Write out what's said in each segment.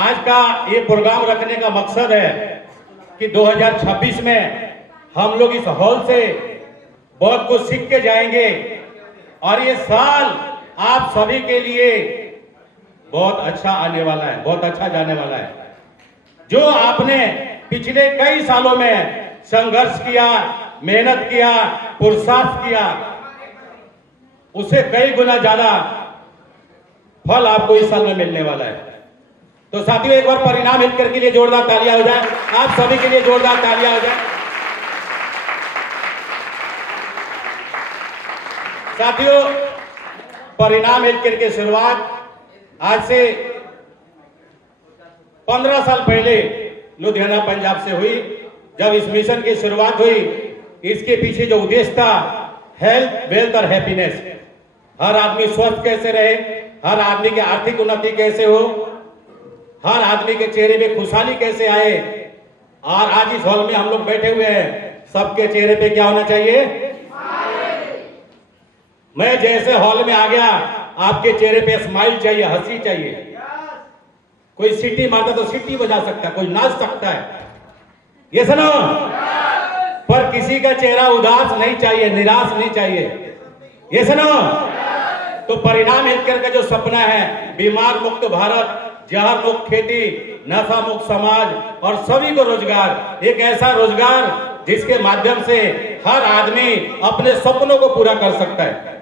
आज का ये प्रोग्राम रखने का मकसद है कि 2026 में हम लोग इस हॉल से बहुत कुछ सीख के जाएंगे और ये साल आप सभी के लिए बहुत अच्छा आने वाला है, बहुत अच्छा जाने वाला है। जो आपने पिछले कई सालों में संघर्ष किया, मेहनत किया, पुरुषार्थ किया, उससे कई गुना ज्यादा फल आपको इस साल में मिलने वाला है। तो साथियों, एक बार परिणाम हितकर के लिए जोरदार तालियां हो जाए, आप सभी के लिए जोरदार तालियां हो जाए। साथियों, परिणाम हितकर की शुरुआत आज से 15 साल पहले लुधियाना पंजाब से हुई। जब इस मिशन की शुरुआत हुई, इसके पीछे जो उद्देश्य था, हेल्थ, वेल्थ और हैप्पीनेस, हर आदमी स्वस्थ कैसे रहे, हर आदमी की आर्थिक उन्नति कैसे हो, हर आदमी के चेहरे में खुशहाली कैसे आए। और आज इस हॉल में हम लोग बैठे हुए हैं, सबके चेहरे पे क्या होना चाहिए? मैं जैसे हॉल में आ गया, आपके चेहरे पे स्माइल चाहिए, हंसी चाहिए। कोई सीटी मारता तो सीटी बजा सकता है, कोई नाच सकता है, ये सुनो, पर किसी का चेहरा उदास नहीं चाहिए, निराश नहीं चाहिए, ये सुनो। तो परिणाम हितकर का जो सपना है, बीमार मुक्त भारत, जहर मुक्त खेती, नशा मुक्त समाज और सभी को रोजगार, एक ऐसा रोजगार जिसके माध्यम से हर आदमी अपने सपनों को पूरा कर सकता है।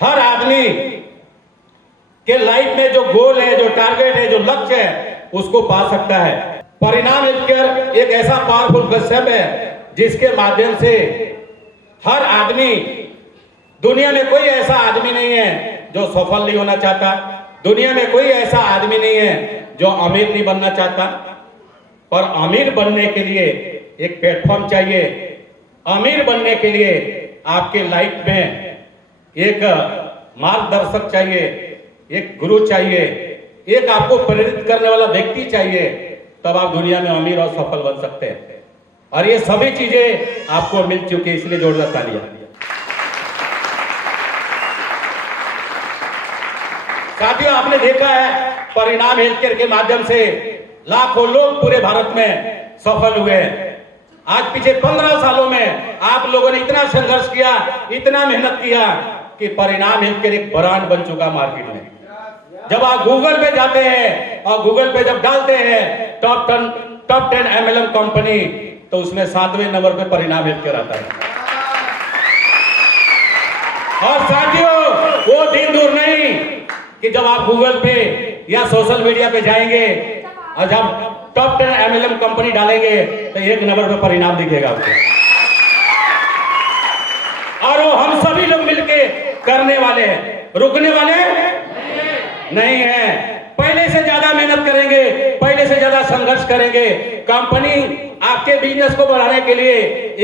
हर आदमी के लाइफ में जो गोल है, जो टारगेट है, जो लक्ष्य है, उसको पा सकता है। परिणाम हितकर एक ऐसा पावरफुल कंसेप्ट है जिसके माध्यम से हर आदमी, दुनिया में कोई ऐसा आदमी नहीं है जो सफल नहीं होना चाहता, दुनिया में कोई ऐसा आदमी नहीं है जो अमीर नहीं बनना चाहता। पर अमीर बनने के लिए एक प्लेटफॉर्म चाहिए, अमीर बनने के लिए आपके लाइफ में एक मार्गदर्शक चाहिए, एक गुरु चाहिए, एक आपको प्रेरित करने वाला व्यक्ति चाहिए, तब आप दुनिया में अमीर और सफल बन सकते हैं। और ये सभी चीजें आपको मिल चुकी है, इसलिए जोरदार तालियां। साथियों, आपने देखा है परिणाम हेल्थकेयर के माध्यम से लाखों लोग पूरे भारत में सफल हुए हैं। आज पीछे 15 सालों में आप लोगों ने इतना संघर्ष किया, इतना मेहनत किया कि परिणाम हेल्थकेयर एक ब्रांड बन चुका मार्केट में। जब आप गूगल पे जाते हैं और गूगल पे जब डालते हैं टॉप 10 MLM कंपनी, तो उसमें 7वें नंबर पे परिणाम हेल्थकेयर आता है। और साथियों, वो दिन दूर नहीं कि जब आप गूगल पे या सोशल मीडिया पे जाएंगे और जब टॉप 10 MLM कंपनी डालेंगे तो 1 नंबर पे परिणाम दिखेगा आपको। और वो हम सभी लोग मिलके करने वाले हैं, रुकने वाले नहीं है। पहले से ज्यादा मेहनत करेंगे, पहले से ज्यादा संघर्ष करेंगे। कंपनी आपके बिजनेस को बढ़ाने के लिए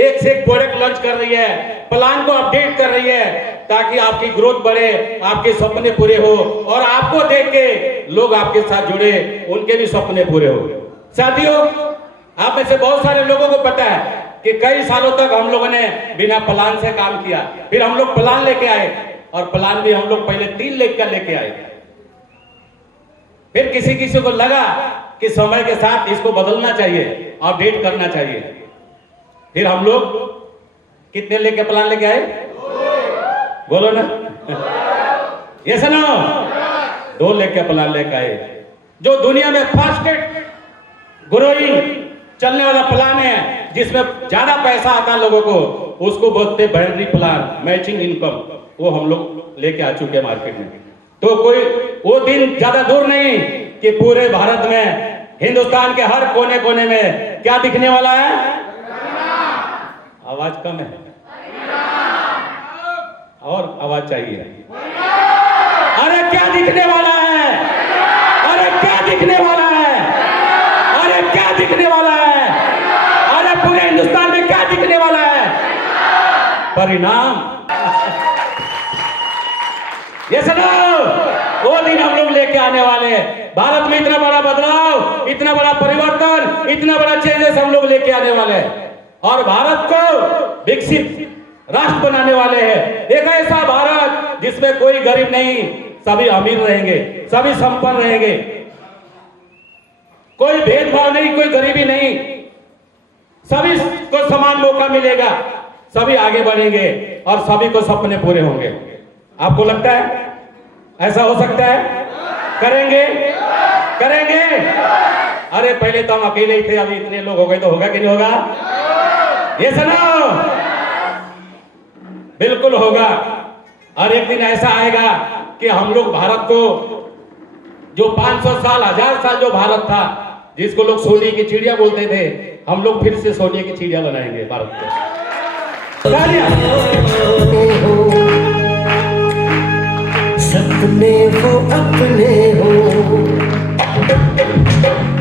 एक से एक प्रोडक्ट लॉन्च कर रही है, प्लान को अपडेट कर रही है, ताकि आपकी ग्रोथ बढ़े, आपके सपने पूरे हो और आपको देख के लोग आपके साथ जुड़े, उनके भी सपने पूरे हो। साथियों, आप में से बहुत सारे लोगों को पता है कि कई सालों तक हम लोगों ने बिना प्लान से काम किया, फिर हम लोग प्लान लेके आए और प्लान भी हम लोग पहले 3 लाख का लेके आए। फिर किसी को लगा कि समय के साथ इसको बदलना चाहिए, अपडेट करना चाहिए। फिर हम लोग कितने लेके प्लान लेके आए? बोलो ना, ये सुनो, 2 लेके प्लान लेके आए। जो दुनिया में फास्टेस्ट ग्रोइंग चलने वाला प्लान है, जिसमें ज्यादा पैसा आता है लोगों को, उसको बोलते बाइनरी प्लान, मैचिंग इनकम, वो हम लोग लेके आ चुके हैं मार्केट में। तो कोई वो दिन ज्यादा दूर नहीं कि पूरे भारत में, हिंदुस्तान के हर कोने कोने में क्या दिखने वाला है? आवाज कम है और आवाज चाहिए। अरे क्या दिखने वाला है? अरे क्या दिखने वाला है? अरे क्या दिखने वाला है? अरे पूरे हिंदुस्तान में क्या दिखने वाला है? परिणाम। ये सुनो, वो दिन हम लोग लेके आने वाले हैं। भारत में इतना बड़ा बदलाव, इतना बड़ा परिवर्तन, इतना बड़ा चेंजेस हम लोग लेके आने वाले हैं और भारत को विकसित राष्ट्र बनाने वाले हैं। एक ऐसा भारत जिसमें कोई गरीब नहीं, सभी अमीर रहेंगे, सभी संपन्न रहेंगे। कोई भेदभाव नहीं, कोई गरीबी नहीं, सभी को समान मौका मिलेगा, सभी आगे बढ़ेंगे और सभी को सपने पूरे होंगे। आपको लगता है ऐसा हो सकता है? करेंगे? करेंगे? अरे पहले तो हम अकेले ही थे, अभी इतने लोग हो गए तो होगा कि नहीं होगा? ये सुनो, बिल्कुल होगा। और एक दिन ऐसा आएगा कि हम लोग भारत को, जो 500 साल 1000 साल जो भारत था, जिसको लोग सोने की चिड़िया बोलते थे, हम लोग फिर से सोने की चिड़िया बनाएंगे भारत को। सपने वो अपने हो,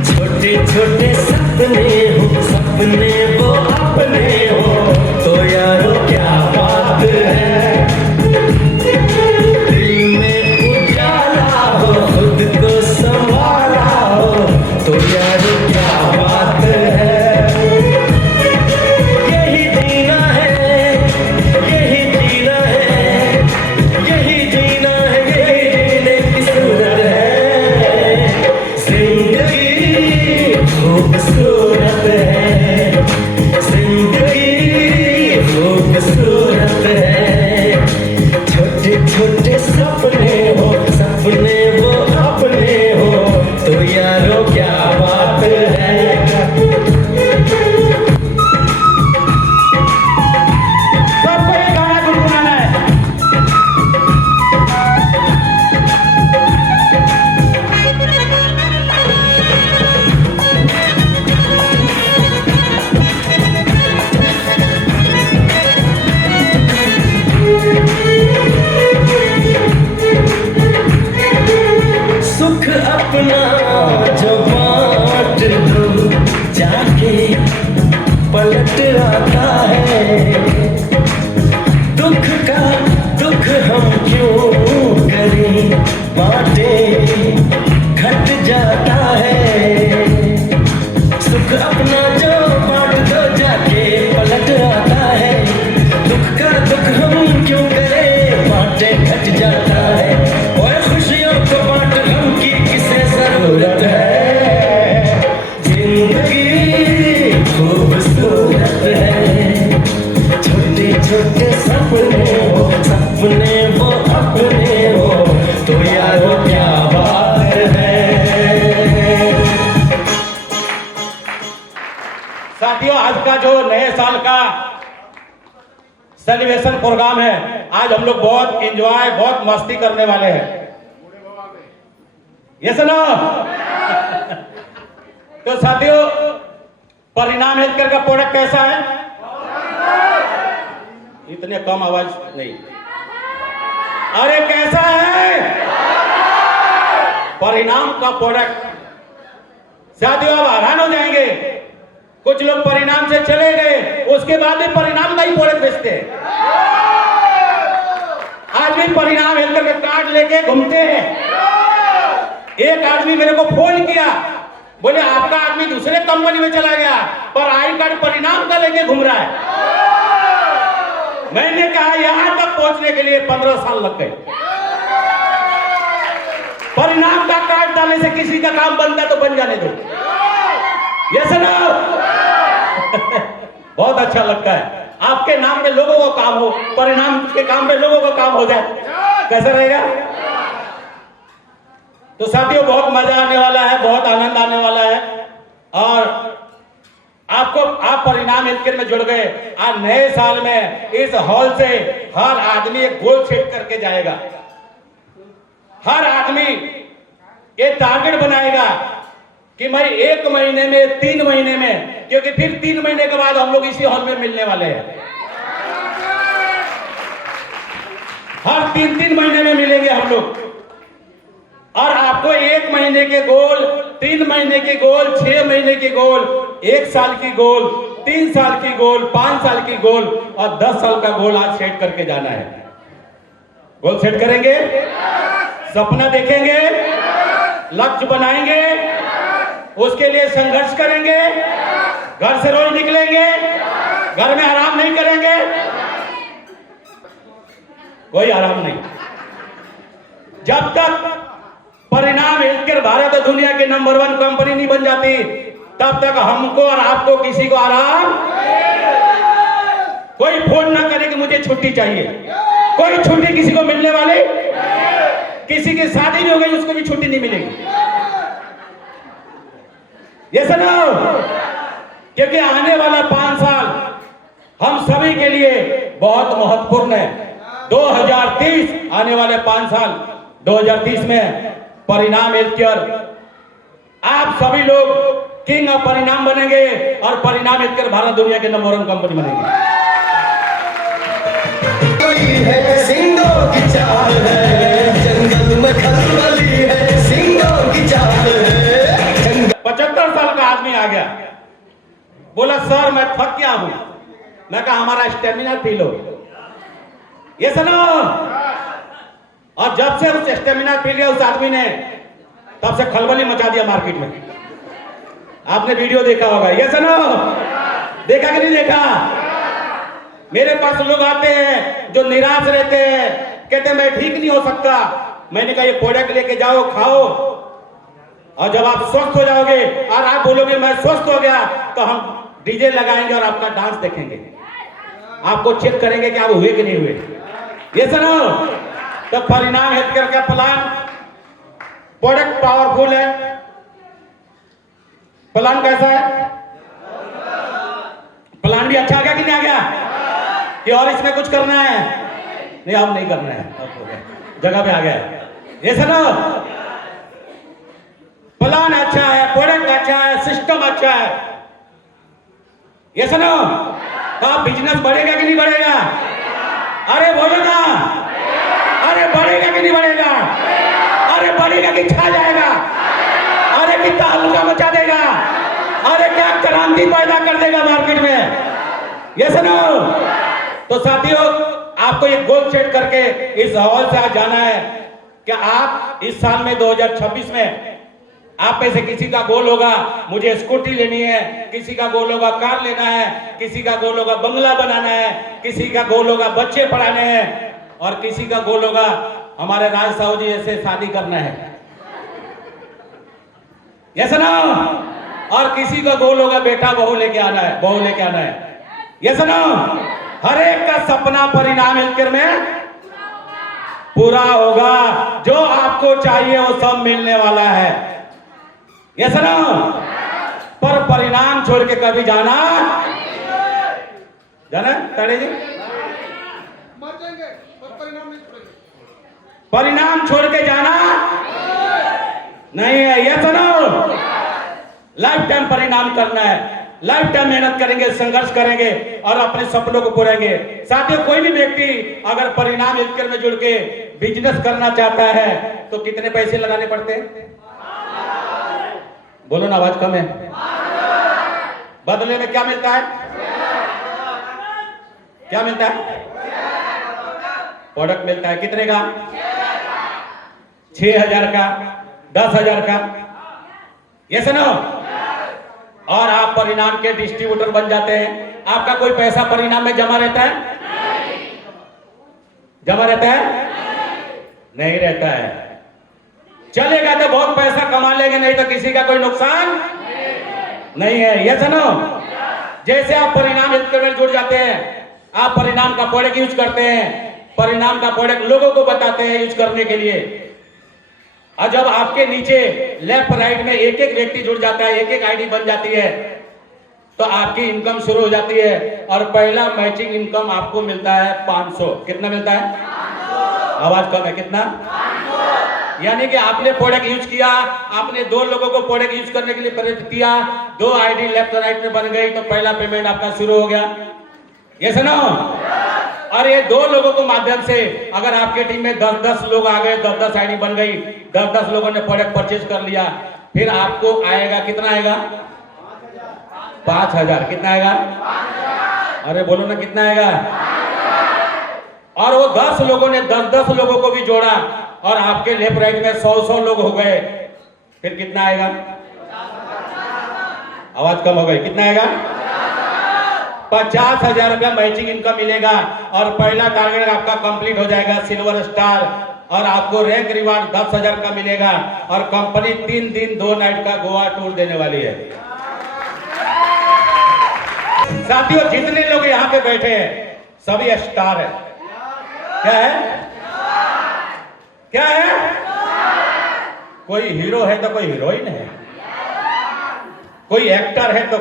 छोटे छोटे सपने हो, सपने वो अपने हो, तो यारो क्या बात है। दिल में उजाला हो, खुद को संभाला हो, तो यारो क्या बात है। यही जीना है, यही जीना है, यही जीना है, यही जीने की सूरत है। जिंदगी खूबसूरत है, जिंदगी खूबसूरत है। छोटे छोटे सपने हो, सपने वो अपने हो, तो यारो क्या बात है। सबको ये गाना गुनगुनाना है। सुख अपना जो बांट दो, जाके पलट आता है। दुख का दुख हम क्यों करें, बांटे घट जाता है। सुख अपना जो बांट दो, जाके पलट आता है। दुख का दुख हम क्यों करें, बांटे घट जाता है। और खुशियों को बांट, गम की किसे जरूरत है। जिंदगी खूबसूरत है, छोटे छोटे सपने हो, सपने वो अपने हो, तो यारो क्या बात है। साथियों, आज का जो नए साल का सेलिब्रेशन प्रोग्राम है, आज हम लोग बहुत एंजॉय, बहुत मस्ती करने वाले हैं। ये सुनो। तो साथियों, परिणाम हेल्थ केयर का प्रोडक्ट कैसा है? इतने कम आवाज नहीं। अरे कैसा है परिणाम का प्रोडक्ट? साथियों, आप हैरान हो जाएंगे, कुछ लोग परिणाम से चले गए, उसके बाद भी परिणाम का ही प्रोडक्ट बेचते हैं। आज भी परिणाम हेल्थ केयर का कार्ड लेके घूमते हैं। एक आदमी मेरे को फोन किया, बोले आपका आदमी दूसरे कंपनी में चला गया, पर आई कार्ड परिणाम का लेके घूम रहा है। मैंने कहा यहां तक पहुंचने के लिए 15 साल लग गए। परिणाम का कार्ड डालने से किसी का काम बनता तो बन जाने दो। ये सुनो। बहुत अच्छा लगता है, आपके नाम पे लोगों को काम हो, परिणाम के काम पे लोगों को काम हो जाए, कैसा रहेगा? तो साथियों, बहुत मजा आने वाला है, बहुत आनंद आने वाला है। और आप परिणाम हेल्थ केयर में जुड़ गए। आज नए साल में इस हॉल से हर आदमी एक गोल सेट करके जाएगा। हर आदमी एक टारगेट बनाएगा कि मैं 1 महीने में, 3 महीने में, क्योंकि फिर 3 महीने के बाद हम लोग इसी हॉल में मिलने वाले हैं। हर 3-3 महीने में मिलेंगे हम लोग। और आपको 1 महीने के गोल, 3 महीने के गोल, 6 महीने के गोल, 1 साल की गोल, 3 साल की गोल, 5 साल की गोल और 10 साल का गोल आज सेट करके जाना है। गोल सेट करेंगे, सपना देखेंगे, लक्ष्य बनाएंगे, उसके लिए संघर्ष करेंगे, घर से रोज निकलेंगे, घर में आराम नहीं करेंगे, कोई आराम नहीं। जब तक परिणाम हेल्थ केयर तक भारत दुनिया की नंबर 1 कंपनी नहीं बन जाती, तब तक हमको और आपको किसी को आराम। कोई फोन ना करे कि मुझे छुट्टी चाहिए, कोई छुट्टी किसी को मिलने वाली, किसी की शादी नहीं हो गई उसको भी छुट्टी नहीं मिलेगी। ये सुनो, क्योंकि आने वाला 5 साल हम सभी के लिए बहुत महत्वपूर्ण है। 2030 आने वाले 5 साल 2030 में परिणाम हेल्थकेयर, आप सभी लोग किंग ऑफ परिणाम बनेंगे और परिणाम हेल्थकेयर भारत दुनिया के नंबर 1 कंपनी बनेगी। सिंगों की चाल है, जंगल में खलबली है, सिंगों की चाल है। 75 साल का आदमी आ गया, बोला सर मैं थक गया हूं। मैं कहा हमारा स्टेमिना पी लो। ये सुनो, और जब से उस स्टेमिना पी लिया उस आदमी ने, तब से खलबली मचा दिया मार्केट में। आपने वीडियो देखा होगा। ये सुनो, देखा कि नहीं देखा? मेरे पास लोग आते हैं जो निराश रहते हैं, कहते हैं मैं ठीक नहीं हो सकता। मैंने कहा ये प्रोडक्ट लेके जाओ, खाओ, और जब आप स्वस्थ हो जाओगे और आप बोलोगे मैं स्वस्थ हो गया, तो हम डीजे लगाएंगे और आपका डांस देखेंगे, आपको चेक करेंगे कि आप हुए कि नहीं हुए। ये सुनो, तो परिणाम हेल्थकेयर का प्लान, प्रोडक्ट पावरफुल है। प्लान कैसा है? प्लान भी अच्छा आ गया कि नहीं आ गया? कि और इसमें कुछ करना है? नहीं, अब नहीं करना है, अब हो गया, जगह पे आ गया। ये सुनो, प्लान अच्छा है, प्रोडक्ट अच्छा है, सिस्टम अच्छा है। ये सुनो, तो आप बिजनेस बढ़ेगा कि नहीं बढ़ेगा? अरे बोलो ना, अरे बढ़ेगा कि नहीं बढ़ेगा? अरे बढ़ेगा कि छा जाएगा? अरे कितना हल्का मचा देगा? अरे क्या क्रांति पैदा कर देगा मार्केट में? ये सुनो, तो साथियों आपको एक गोल सेट करके इस हॉल से आज जाना है कि आप इस साल में 2026 में आप में से किसी का गोल होगा मुझे स्कूटी लेनी है, किसी का गोल होगा कार लेना है, किसी का गोल होगा बंगला बनाना है, किसी का गोल होगा बच्चे पढ़ाने हैं, और किसी का गोल होगा हमारे राज साहू जी ऐसे शादी करना है। ये सुनो, और किसी का गोल होगा बेटा बहू लेके आना है, बहू लेके आना है। ये सुनो, हर एक का सपना परिणाम हेल्थकेयर में पूरा होगा। जो आपको चाहिए वो सब मिलने वाला है। ये सुनो, पर परिणाम छोड़ के कभी जाना ताड़े जी, परिणाम छोड़ के जाना नहीं है। ये सुनो, लाइफ टाइम परिणाम करना है, लाइफ टाइम मेहनत करेंगे, संघर्ष करेंगे और अपने सपनों को पूरेंगे। साथियों, कोई भी व्यक्ति अगर परिणाम हेल्थकेयर में जुड़ के बिजनेस करना चाहता है तो कितने पैसे लगाने पड़ते हैं? बोलो ना, आवाज कम है। बदले में क्या मिलता है? क्या मिलता है? प्रोडक्ट मिलता है। कितने का? 6,000 का, 10,000 का। ये सुनो, और आप परिणाम के डिस्ट्रीब्यूटर बन जाते हैं। आपका कोई पैसा परिणाम में जमा रहता है? जमा रहता है? नहीं रहता है। चलेगा तो बहुत पैसा कमा लेंगे, नहीं तो किसी का कोई नुकसान नहीं है। ये सुनो, जैसे आप परिणाम हेल्थकेयर में जुड़ जाते हैं, आप परिणाम का प्रोडक्ट यूज करते हैं, परिणाम का प्रोडक्ट लोगों को बताते हैं यूज करने के लिए, और जब आपके नीचे लेफ्ट राइट में एक एक व्यक्ति जुड़ जाता है, एक एक आईडी बन जाती है, तो आपकी इनकम शुरू हो जाती है। और पहला मैचिंग इनकम आपको मिलता है 500। कितना मिलता है? 500। आवाज कम है। कितना? 500। यानी कि आपने प्रोडक्ट यूज किया, आपने 2 लोगों को प्रोडक्ट यूज करने के लिए प्रेरित किया, 2 आईडी लेफ्ट राइट में बन गई, तो पहला पेमेंट आपका शुरू हो गया। ये सुनो, और ये 2 लोगों को माध्यम से अगर आपके टीम में 10-10 लोग आ गए, 10-10 आईडी बन गई, 10-10 लोगों ने प्रोडक्ट परचेज कर लिया, फिर आपको आएगा कितना आएगा? 5,000। कितना आएगा? 5,000। अरे बोलो ना, कितना आएगा? 5,000। और वो 10 लोगों ने 10-10 लोगों को भी जोड़ा और आपके लेफ्ट राइट में 100-100 लोग हो गए, फिर कितना आएगा? आवाज कम हो गई। कितना आएगा? 50,000 रुपया मैचिंग इनकम मिलेगा और पहला टारगेट आपका कंप्लीट हो जाएगा, सिल्वर स्टार। और आपको रैंक रिवार्ड 10,000 का मिलेगा और कंपनी 3 दिन 2 नाइट का गोवा टूर देने वाली है। साथियों, जितने लोग यहाँ पे बैठे हैं सभी स्टार है। क्या है? क्या है? कोई हीरो है तो कोई हीरोइन है, कोई एक्टर है तो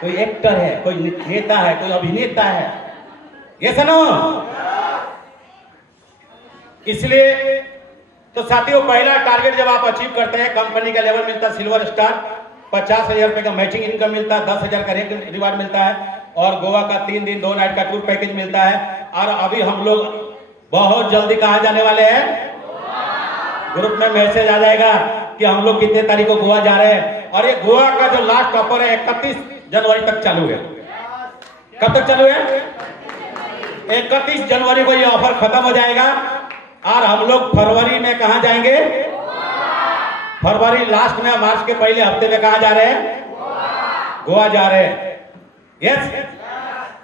कोई एक्टर है, कोई नेता है, कोई अभिनेता है। ये सुनो, इसलिए तो साथियों, पहला टारगेट जब आप अचीव करते हैं, कंपनी का लेवल मिलता है सिल्वर स्टार, 50,000 रुपए का मैचिंग इनकम मिलता है, 10,000 का रैंक रिवार्ड मिलता है और गोवा का 3 दिन 2 नाइट का टूर पैकेज मिलता है। और अभी हम लोग बहुत जल्दी कहाँ जाने वाले हैं? ग्रुप में मैसेज आ जाएगा कि हम लोग कितने तारीख को गोवा जा रहे हैं। और ये गोवा का जो लास्ट ऑफर है 31 जनवरी तक चालू है। कब तक चालू है? 31 जनवरी को ये ऑफर खत्म हो जाएगा और हम लोग फरवरी में कहां जाएंगे? फरवरी लास्ट में, मार्च के पहले हफ्ते में कहां जा रहे हैं? गोवा जा रहे हैं। यस,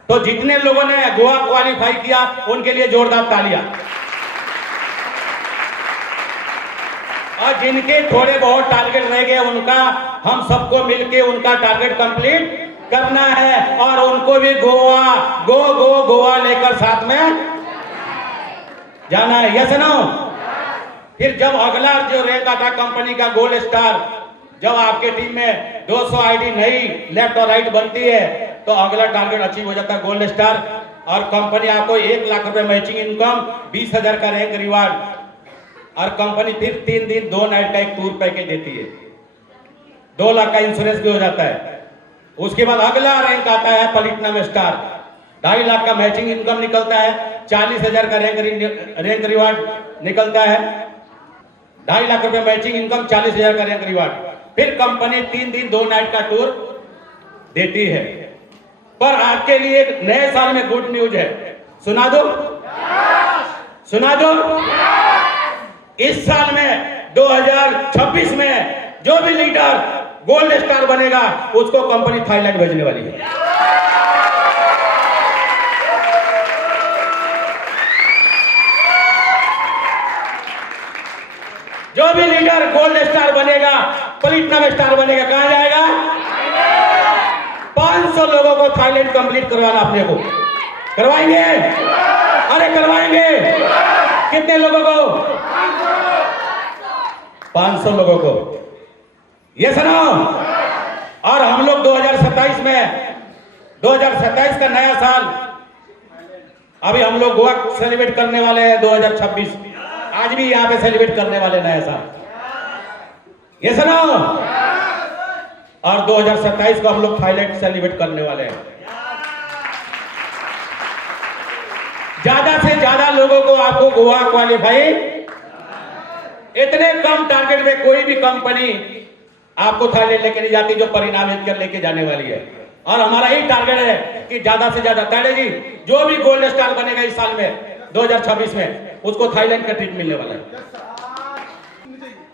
तो जितने लोगों ने गोवा क्वालिफाई किया उनके लिए जोरदार तालियां। और जिनके थोड़े बहुत टारगेट रह गए उनका, हम सबको मिलके उनका टारगेट कंप्लीट करना है और उनको भी गोवा गोवा लेकर साथ में जाना है। Yes no? फिर जब अगला जो रैंक आता है कंपनी का गोल्ड स्टार, जब आपके टीम में 200 आईडी नई लेफ्ट और राइट बनती है तो अगला टारगेट अचीव हो जाता है गोल्ड स्टार और कंपनी आपको 1 लाख रुपए मैचिंग इनकम, 20,000 का रैंक रिवार्ड और कंपनी फिर 3 दिन 2 नाइट का एक टूर पैकेज देती है। 2 लाख का इंश्योरेंस भी हो जाता है। उसके बाद अगला रैंक आता है प्लैटिनम स्टार, 2.5 लाख का मैचिंग इनकम निकलता है, 40,000 का रैंक रिवार्ड निकलता है, 2.5 लाख रुपए मैचिंग इनकम, 40,000 का रैंक रिवार्ड। फिर कंपनी 3 दिन 2 नाइट का टूर देती है। पर आपके लिए एक नए साल में गुड न्यूज है, सुना दो? सुना दो? इस साल में 2026 में जो भी लीडर गोल्ड स्टार बनेगा उसको कंपनी थाईलैंड भेजने वाली है। जो भी लीडर गोल्ड स्टार बनेगा, प्लैटिनम स्टार बनेगा, कहां जाएगा? 500 लोगों को थाईलैंड कंप्लीट करवाना अपने को। करवाएंगे? अरे करवाएंगे। कितने लोगों को? 500 लोगों को। ये सुनो, और हम लोग 2027 में, 2027 का नया साल अभी हम लोग गोवा सेलिब्रेट करने वाले हैं। 2026 आज भी यहां पे सेलिब्रेट करने वाले नया साल। ये सुनो, और 2027 को हम लोग थाईलैंड सेलिब्रेट करने वाले हैं। ज्यादा से ज्यादा लोगों को आपको गोवा क्वालिफाई, इतने कम टारगेट में कोई भी कंपनी आपको थाईलैंड लेके नहीं जाती जो परिणाम कर लेके जाने वाली है। और हमारा यही टारगेट है कि ज्यादा से ज्यादा ताड़े जी जो भी गोल्ड स्टार बनेगा इस साल में 2026 में उसको थाईलैंड का ट्रीट मिलने वाला है।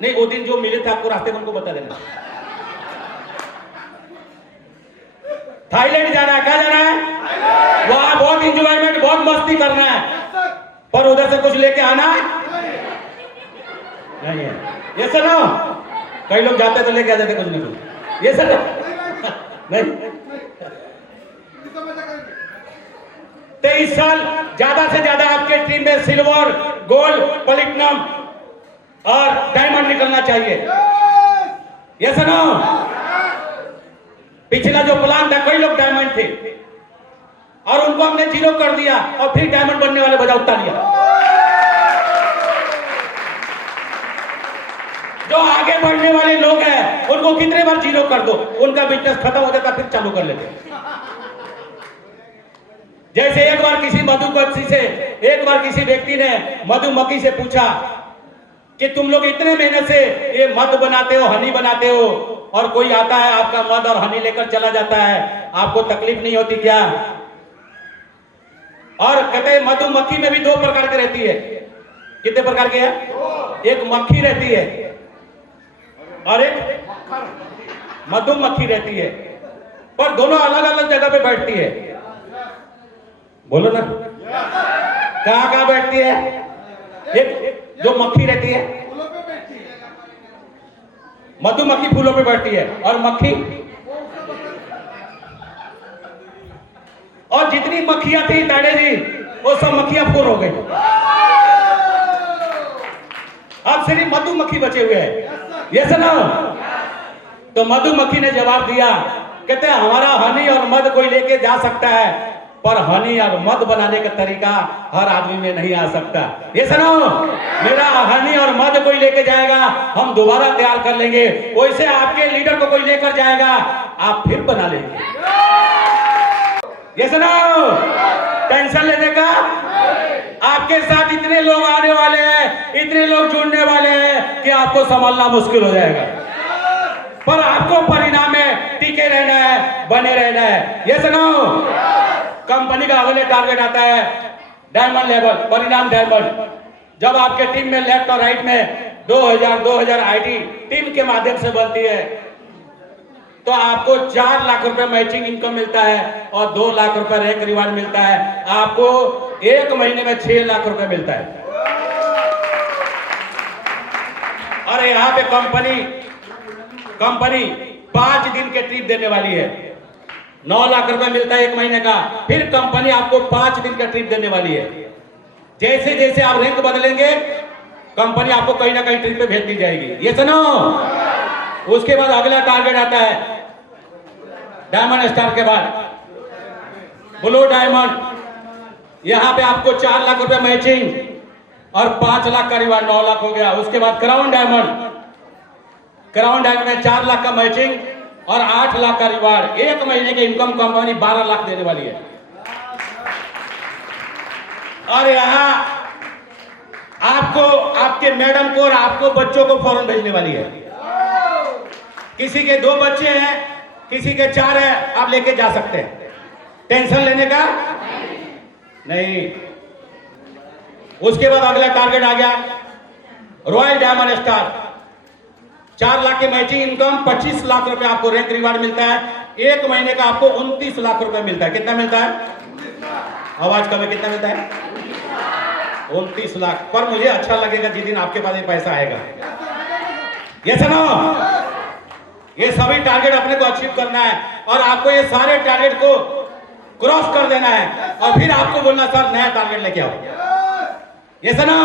नहीं, वो दिन जो मिले थे आपको रास्ते में उनको बता देना। थाईलैंड जाना है। क्या जाना है? वहां बहुत इंजॉयमेंट, बहुत मस्ती करना है, पर उधर से कुछ लेके आना नहीं है। ये सुनो, कई लोग जाते तो लेके आ जाते कुछ नहीं कुछ। ये सुनो नहीं, तो इस साल ज्यादा से ज्यादा आपके टीम में सिल्वर, गोल्ड, प्लैटिनम और डायमंड निकलना चाहिए। ये सुनो, पिछला जो प्लान था कई लोग डायमंड थे और उनको हमने 0 कर दिया और फिर डायमंड बनने वाले बजाय उतार जो आगे बढ़ने वाले लोग हैं उनको कितने बार 0 कर दो, उनका बिजनेस खत्म हो जाता फिर चालू कर लेते। जैसे एक बार किसी व्यक्ति ने मधुमक्खी से पूछा कि तुम लोग इतने मेहनत से ये मध बनाते हो, हनी बनाते हो, और कोई आता है आपका मध और हनी लेकर चला जाता है, आपको तकलीफ नहीं होती क्या? और कहते हैं मधुमक्खी में भी 2 प्रकार की रहती है। कितने प्रकार की है? एक मक्खी रहती है और एक मधुमक्खी रहती है, पर दोनों अलग अलग जगह पे बैठती है। बोलो ना। कहाँ कहाँ बैठती है? एक जो मक्खी रहती है, मधुमक्खी फूलों पे बैठती है, और मक्खी, और जितनी मक्खियां थी ताड़े जी, वो सब मक्खियां फूल हो गई। अब सिर्फ मधुमक्खी बचे हुए हैं। ये सुनो, तो मधुमक्खी ने जवाब दिया, कहते हैं हमारा हनी और मध कोई लेके जा सकता है, पर हनी और मध बनाने का तरीका हर आदमी में नहीं आ सकता। ये सुनो, मेरा हनी और मध कोई लेके जाएगा, हम दोबारा तैयार कर लेंगे, वैसे आपके लीडर को कोई लेकर जाएगा, आप फिर बना लेंगे। ये सुनो, टेंशन लेने का, आपके साथ इतने लोग आने वाले हैं, इतने लोग जुड़ने वाले हैं कि आपको संभालना मुश्किल हो जाएगा, पर आपको परिणाम में टिके रहना है, बने रहना है। ये सुनो, कंपनी का अगले टारगेट आता है डायमंड लेवल, परिणाम डायमंड। जब आपके टीम में लेफ्ट और राइट में 2000 आईडी टीम के माध्यम से बनती है, तो आपको 4 लाख रुपए मैचिंग इनकम मिलता है और 2 लाख रुपए रैंक रिवार्ड मिलता है। आपको 1 महीने में 6 लाख रुपए मिलता है। और यहाँ पे कंपनी 5 दिन के ट्रिप देने वाली है, 9 लाख रुपए मिलता है 1 महीने का। फिर कंपनी आपको 5 दिन का ट्रिप देने वाली है। जैसे जैसे आप रैंक बदलेंगे, कंपनी आपको कहीं ना कहीं ट्रिप पे भेज दी जाएगी। ये सुनो, उसके बाद अगला टारगेट आता है डायमंड स्टार के बाद ब्लू डायमंड। यहां पे आपको 4 लाख रुपए मैचिंग और 5 लाख का रिवार्ड, 9 लाख हो गया। उसके बाद क्राउन डायमंड में 4 लाख का मैचिंग और 8 लाख का रिवार्ड। 1 महीने की इनकम कंपनी 12 लाख देने वाली है। और यहां आपको, आपके मैडम को और आपको बच्चों को फौरन भेजने वाली है। किसी के 2 बच्चे हैं, किसी के 4 है, आप लेके जा सकते हैं। टेंशन लेने का नहीं। उसके बाद अगला टारगेट आ गया रॉयल डायमंड स्टार। 4 लाख की मैचिंग इनकम, 25 लाख रुपए आपको रैंक रिवार्ड मिलता है। 1 महीने का आपको 29 लाख रुपए मिलता है। कितना मिलता है? आवाज कम है, कितना मिलता है? 29 लाख। पर मुझे अच्छा लगेगा जिस दिन आपके पास ये पैसा आएगा। ये सुनो, ये सभी टारगेट अपने को अचीव करना है और आपको ये सारे टारगेट को क्रॉस कर देना है और फिर आपको बोलना सर नया टारगेट लेके आओ। ये सुनो,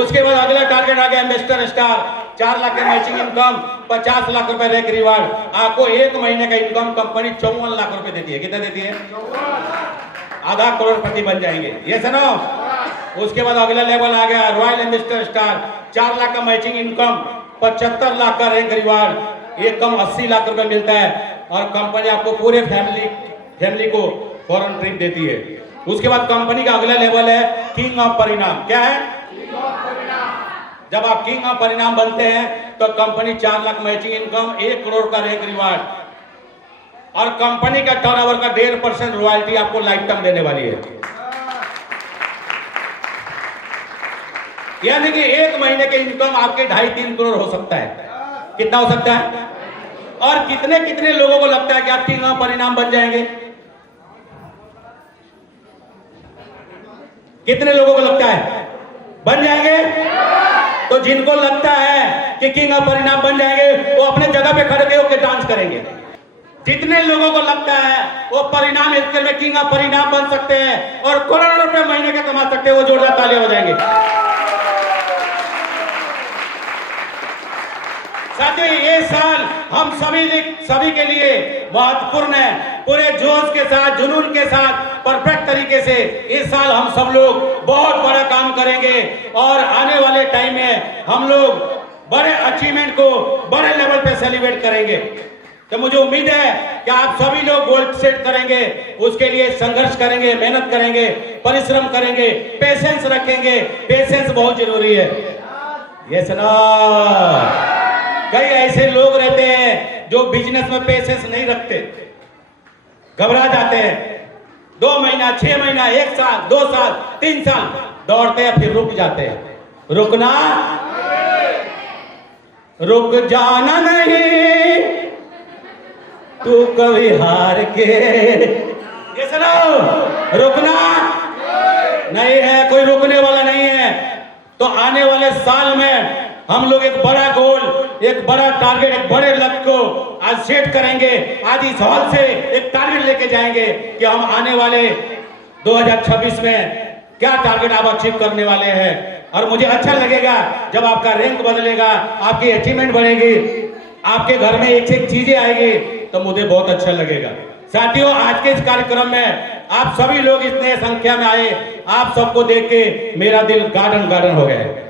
उसके बाद अगला टारगेट आ गया एम्बेसडर स्टार। 4 लाख की मैचिंग इनकम, 50 लाख रुपए रैंक रिवार्ड। आपको 1 महीने का इनकम कंपनी 54 लाख रुपए देती है। कितना देती है? आधा करोड़पति बन जाएंगे। ये सुनो, उसके बाद अगला लेवल आ गया रॉयल एम्बेसडर स्टार। 4 लाख का मैचिंग इनकम, 75 लाख का रैंक रिवार्ड। एक कम 80 लाख रुपए मिलता है और कंपनी आपको पूरे फैमिली को फॉरेन ट्रिप देती है। उसके बाद कंपनी का अगला लेवल है किंग ऑफ परिणाम। क्या है? जब आप किंग ऑफ परिणाम बनते हैं तो company 4 lakh matching income, 1 crore का रैंक रिवार्ड और कंपनी का टर्नओवर का 1.5% रॉयल्टी आपको लाइफ टाइम देने वाली है। यानी कि 1 महीने के इनकम आपके 2.5-3 करोड़ हो सकता है। कितना हो सकता है? और कितने कितने लोगों को लगता है कि आप किंग ऑफ परिणाम बन जाएंगे? कितने लोगों को लगता है बन जाएंगे? तो जिनको लगता है कि किंग ऑफ परिणाम बन जाएंगे, वो अपने जगह पे खड़े होकर डांस करेंगे। जितने लोगों को लगता है वो परिणाम हेल्थ में किंग ऑफ परिणाम बन सकते हैं और करोड़ों रुपए महीने के कमा सकते हैं, वो जोरदार तालियां हो जाएंगे। साथियों, ये साल हम सभी के लिए महत्वपूर्ण है। पूरे जोश के साथ, जुनून के साथ, परफेक्ट तरीके से इस साल हम सब लोग बहुत बड़ा काम करेंगे और आने वाले टाइम में हम लोग बड़े अचीवमेंट को बड़े लेवल पे सेलिब्रेट करेंगे। तो मुझे उम्मीद है कि आप सभी लोग गोल सेट करेंगे, उसके लिए संघर्ष करेंगे, मेहनत करेंगे, परिश्रम करेंगे, पेशेंस रखेंगे। पेशेंस बहुत जरूरी है। ये सुनो, कई ऐसे लोग रहते हैं जो बिजनेस में पेशेंस नहीं रखते, घबरा जाते हैं। 2 महीना, 6 महीना, 1 साल, 2 साल, 3 साल दौड़ते हैं, फिर रुक जाते हैं। रुकना, रुक जाना नहीं, तू कभी हार के। ये सुनो, रुकना नहीं है, कोई रुकने वाला नहीं है। तो आने वाले साल में हम लोग एक बड़ा गोल, एक बड़ा टारगेट, एक बड़े लक्ष्य को आज सेट करेंगे। आज इस हॉल से एक टारगेट लेके जाएंगे कि हम आने वाले 2026 में क्या टारगेट आप अचीव करने वाले हैं। और मुझे अच्छा लगेगा जब आपका रैंक बदलेगा, आपकी अचीवमेंट बढ़ेगी, आपके घर में एक से एक चीजें आएगी, तो मुझे बहुत अच्छा लगेगा। साथियों, आज के इस कार्यक्रम में आप सभी लोग इतने संख्या में आए, आप सबको देख के मेरा दिल गार्डन गार्डन हो गया है।